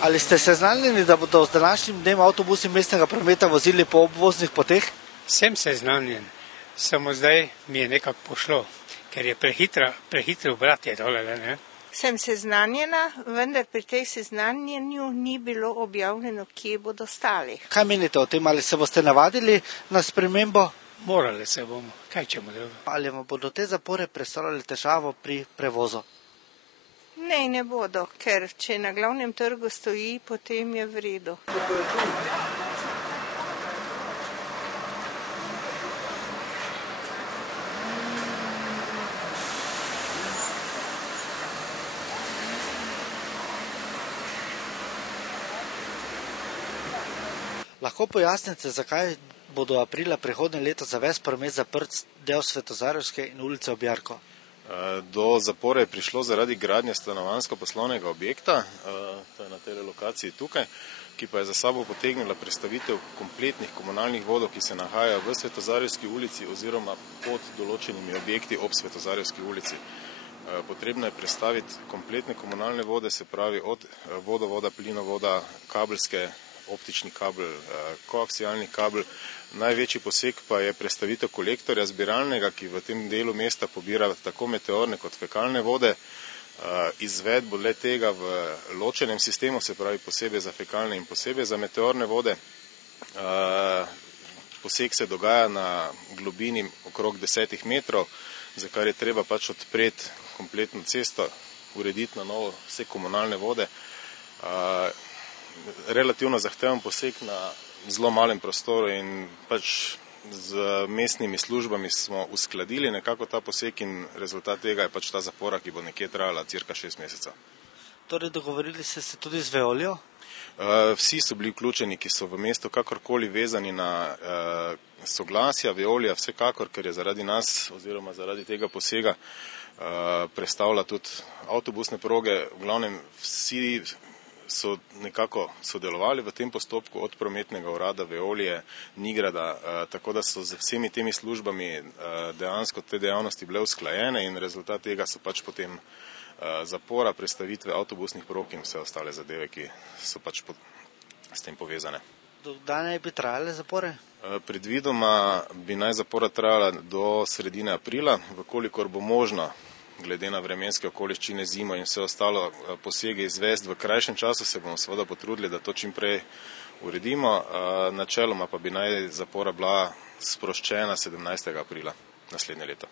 Ali ste seznanjeni, da bodo z današnjim dnem avtobusi mestnega prometa vozili po obvoznih poteh? Sem seznanjen, samo zdaj mi je nekako pošlo, ker je prehitro obrat je dole, ne? Sem seznanjena, vendar pri tej seznanjenju ni bilo objavljeno, kje bodo stali. Kaj menite o tem, ali se boste navadili na spremembo? Morali se bomo, kaj čemo drugo. Ali vam bodo te zapore predstavljali težavo pri prevozu? Ne bodo, ker če na glavnem trgu stoji, potem je v redu. Lahko pojasnite, zakaj bodo aprila prihodnje leto za ves promet zaprt del Svetozarevske in ulice Objarko? Do zapore je prišlo zaradi gradnje stanovanjsko-poslovnega objekta, to je na tej lokaciji tukaj, ki pa je za sabo potegnila prestavitev kompletnih komunalnih vodov, ki se nahajajo v Svetozarevski ulici oziroma pod določenimi objekti ob Svetozarevski ulici. Potrebno je prestaviti kompletne komunalne vode, se pravi od vodovoda, plinovoda, kabelske, optični kabel, koaksialni kabel. Največji poseg pa je prestavitev kolektorja zbiralnega, ki v tem delu mesta pobira tako meteorne kot fekalne vode. Izvedbo le tega v ločenem sistemu, se pravi posebej za fekalne in posebej za meteorne vode. Poseg se dogaja na globini okrog 10 metrov, za kar je treba pač odpreti kompletno cesto, urediti na novo vse komunalne vode. Relativno zahteven poseg na zelo malem prostoru in pač z mestnimi službami smo uskladili nekako ta poseg in rezultat tega je pač ta zapora, ki bo nekje trajala cirka 6 mesecev. Torej dogovorili ste se tudi z Veolijo? Vsi so bili vključeni, ki so v mestu kakorkoli vezani na soglasja. Veolija vsekakor, ker je zaradi nas oziroma zaradi tega posega prestavlja tudi avtobusne proge. V glavnem vsi so nekako sodelovali v tem postopku od prometnega urada Veolije, Nigrada, tako da so z vsemi temi službami dejansko te dejavnosti bile usklajene in rezultat tega so pač potem zapora, prestavitve avtobusnih prog in vse ostale zadeve, ki so pač s tem povezane. Do kdaj naj bi trajale zapore? Predvidoma bi naj zapora trajala do sredine aprila, vkolikor bo možno glede na vremenske okoliščine, zimo in vse ostalo posege izvesti v krajšem času, se bomo seveda potrudili, da to čim prej uredimo. Načeloma pa bi naj zapora bila sproščena 17. aprila naslednje leto.